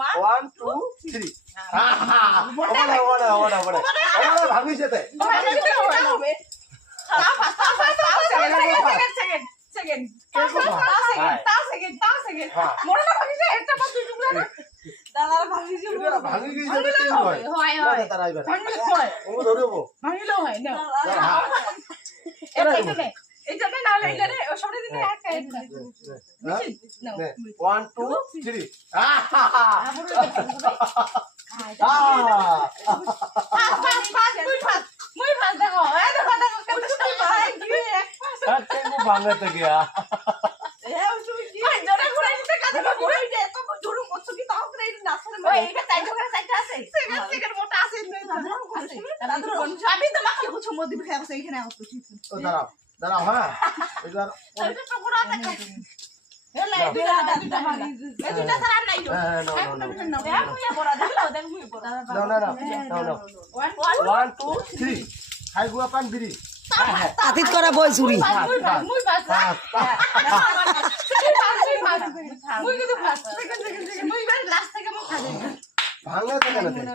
1 2 3 ভাঙি যেতে ভাঙি গিয়ে যেতে কি হয় হয় তারা এবার ও ধরবো ভাঙিলো হয় না এই জন্য না লাইলে ও সবটা দিনে এক এক 1 2 3 muy fast দেখো এই দেখো দেখো কেন ভাঙতে গিয়া তুমি কি জোরে ঘুরে দিতে কাছে ঘুরে দে তো জোরে করছো কি তাও করে নাচরে ওই এটা চাইছো করে চাইতে আছে সেকেন্ড মোটা আছে দাদু কোন যাবি তো মাখাল কিছু মধ্যে খেয়ে আছে এখানে আসতো ঠিক ও দাঁড়াও দাঁড়াও হ্যাঁ এবার এটা তো ঘোরা থাকে এলা দুইটা ভাঙি এই দুইটা সারা নাই তো দেখ মুই বড় দেখ মুই বড় No. 1 2 3 খাই গুয়া পান বিড়ি তাতিত করা বই চুরি muy fast muy কিন্তু ফাস্ট সেকেন্ড muy লাস্ট থেকে মুখ খাবে ভাঙলে তো কেন